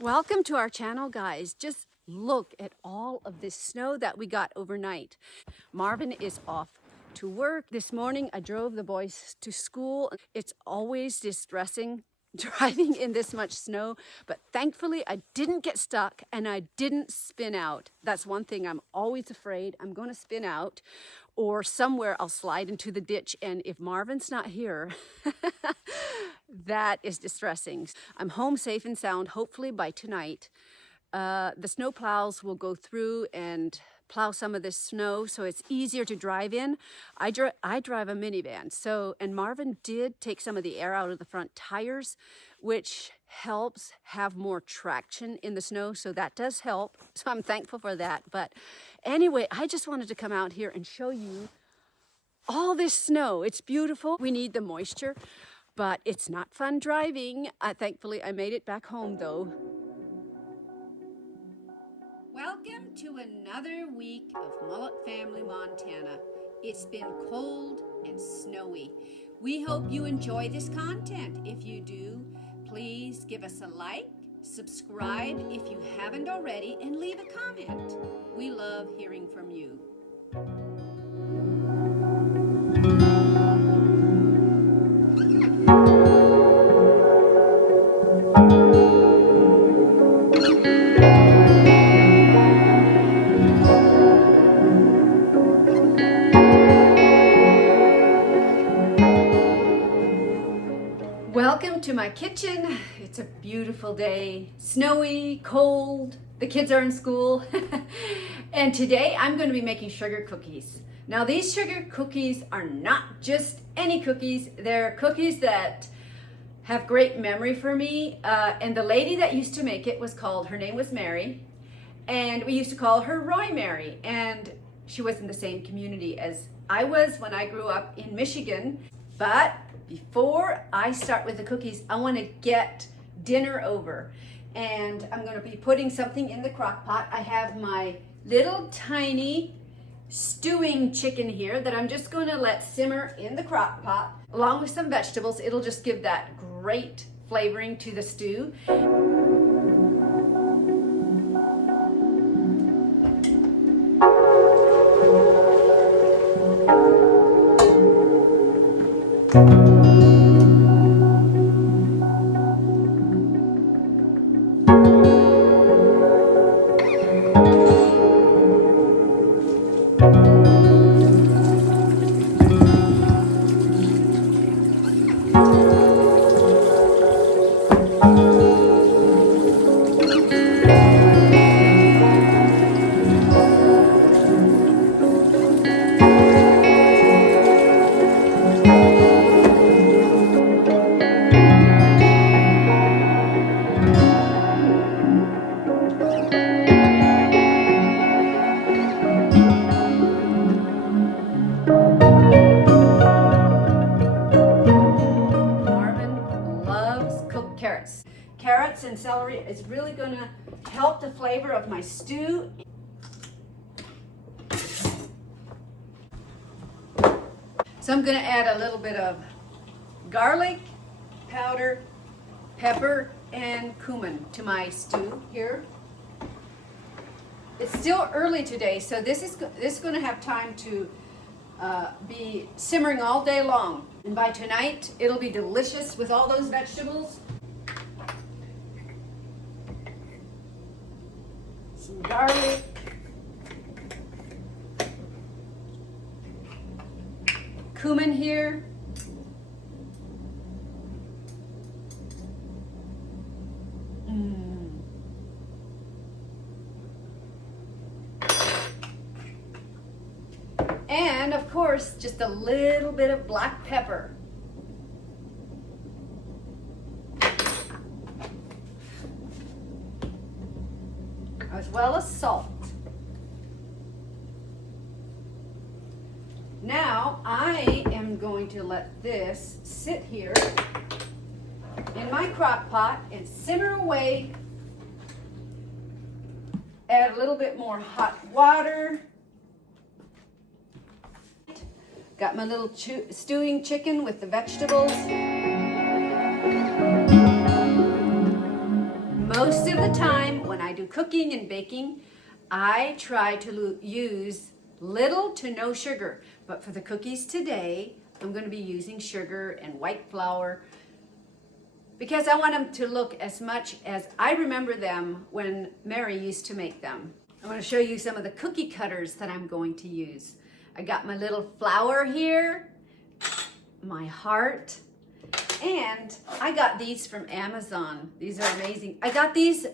Welcome to our channel, guys. Just look at all of this snow that we got overnight. Marvin is off to work. This morning I drove the boys to school. It's always distressing driving in this much snow, but thankfully I didn't get stuck and I didn't spin out. That's one thing I'm always afraid. I'm going to spin out or somewhere I'll slide into the ditch, and if Marvin's not here, that is distressing. I'm home safe and sound, hopefully by tonight. The snow plows will go through and plow some of this snow, so it's easier to drive in. I drive a minivan, and Marvin did take some of the air out of the front tires, which helps have more traction in the snow, so that does help. So I'm thankful for that. But anyway, I just wanted to come out here and show you all this snow. It's beautiful. We need the moisture, but it's not fun driving. Thankfully, I made it back home though. Welcome to another week of Mullet Family Montana. It's been cold and snowy. We hope you enjoy this content. If you do, please give us a like, subscribe if you haven't already, and leave a comment. We love hearing from you. Welcome to my kitchen. It's a beautiful day, snowy, cold. The kids are in school. And today I'm going to be making sugar cookies. Now these sugar cookies are not just any cookies. They're cookies that have great memory for me. And the lady that used to make it her name was Mary. And we used to call her Roy Mary. And she was in the same community as I was when I grew up in Michigan. But before I start with the cookies, I want to get dinner over. And I'm going to be putting something in the crock pot. I have my little tiny stewing chicken here that I'm just going to let simmer in the crock pot along with some vegetables. It'll just give that great flavoring to the stew. Carrots and celery is really going to help the flavor of my stew. So I'm going to add a little bit of garlic powder, pepper, and cumin to my stew here. It's still early today, so this is going to have time to be simmering all day long. And by tonight, it'll be delicious with all those vegetables. Some garlic, cumin here, and of course just a little bit of black pepper. As well as salt. Now I am going to let this sit here in my crock pot and simmer away. Add a little bit more hot water. Got my little stewing chicken with the vegetables. Most of the time when I do cooking and baking, I try to use little to no sugar. But for the cookies today, I'm going to be using sugar and white flour because I want them to look as much as I remember them when Mary used to make them. I want to show you some of the cookie cutters that I'm going to use. I got my little flower here, my heart, and I got these from Amazon. These are amazing. I got these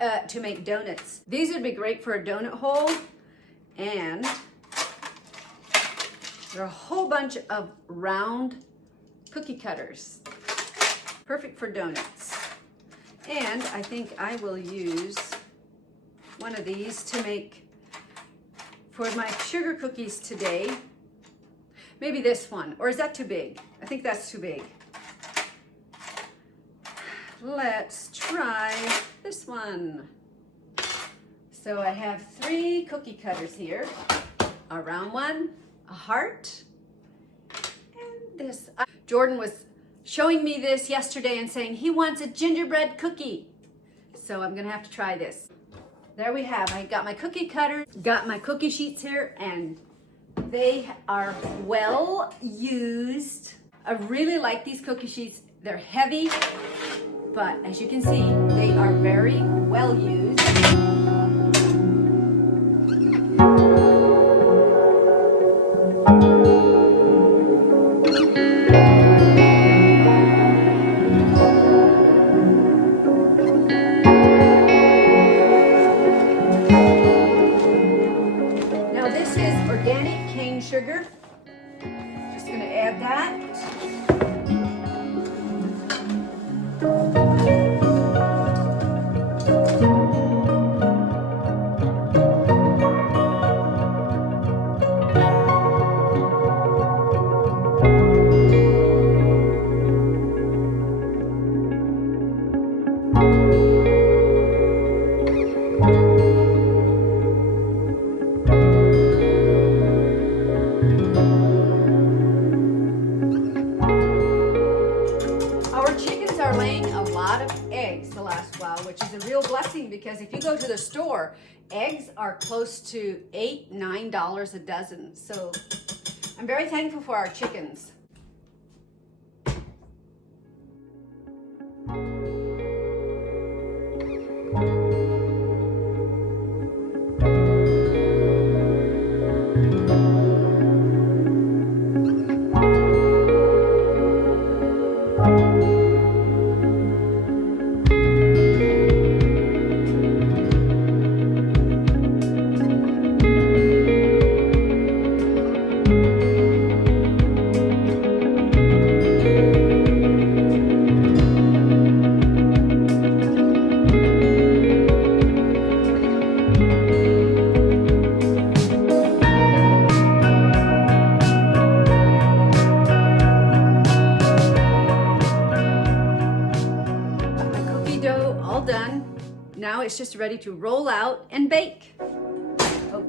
to make donuts. These would be great for a donut hole, and there are a whole bunch of round cookie cutters. Perfect for donuts. And I think I will use one of these to make for my sugar cookies today. Maybe this one, or is that too big? I think that's too big. Let's try this one. So I have 3 cookie cutters here. A round one, a heart, and this. Jordan was showing me this yesterday and saying he wants a gingerbread cookie. So I'm gonna have to try this. There we have, I got my cookie cutter, got my cookie sheets here, and they are well used. I really like these cookie sheets. They're heavy, but as you can see, they are very well used. Now this is organic cane sugar. Just gonna add that. The last while, which is a real blessing because if you go to the store, eggs are close to $8, $9 a dozen. So I'm very thankful for our chickens. Done. Now it's just ready to roll out and bake. Oh.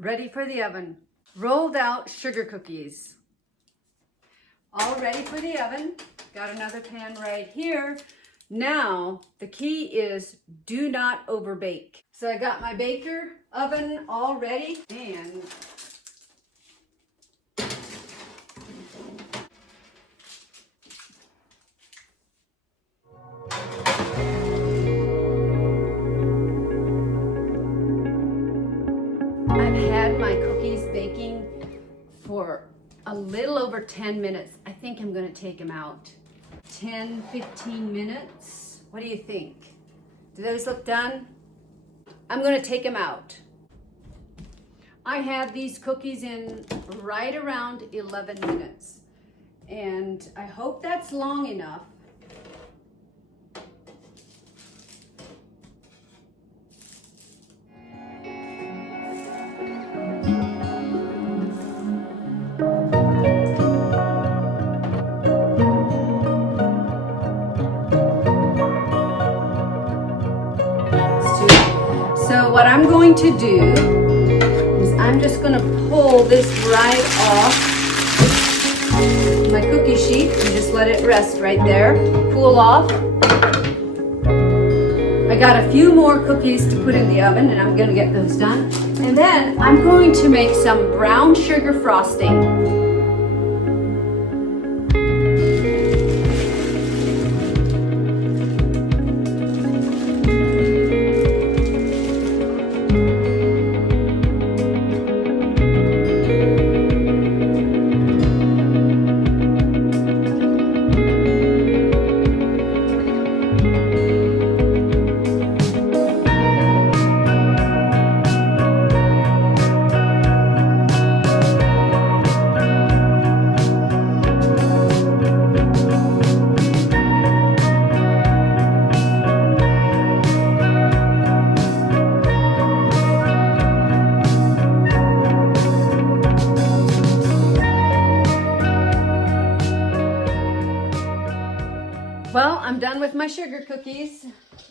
Ready for the oven. Rolled out sugar cookies. All ready for the oven. Got another pan right here. Now, the key is do not overbake. So I got my baker oven all ready, and I've had my cookies baking for a little over 10 minutes. I think I'm gonna take them out. 10, 15 minutes. What do you think? Do those look done? I'm gonna take them out. I had these cookies in right around 11 minutes. And I hope that's long enough. So what I'm going to do is I'm just going to pull this right off my cookie sheet and just let it rest right there, cool off. I got a few more cookies to put in the oven, and I'm going to get those done. And then I'm going to make some brown sugar frosting. Well, I'm done with my sugar cookies,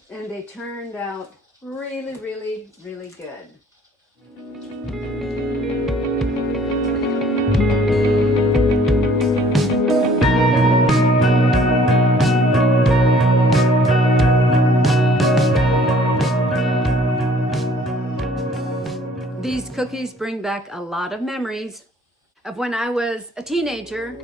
and they turned out really, really, really good. These cookies bring back a lot of memories of when I was a teenager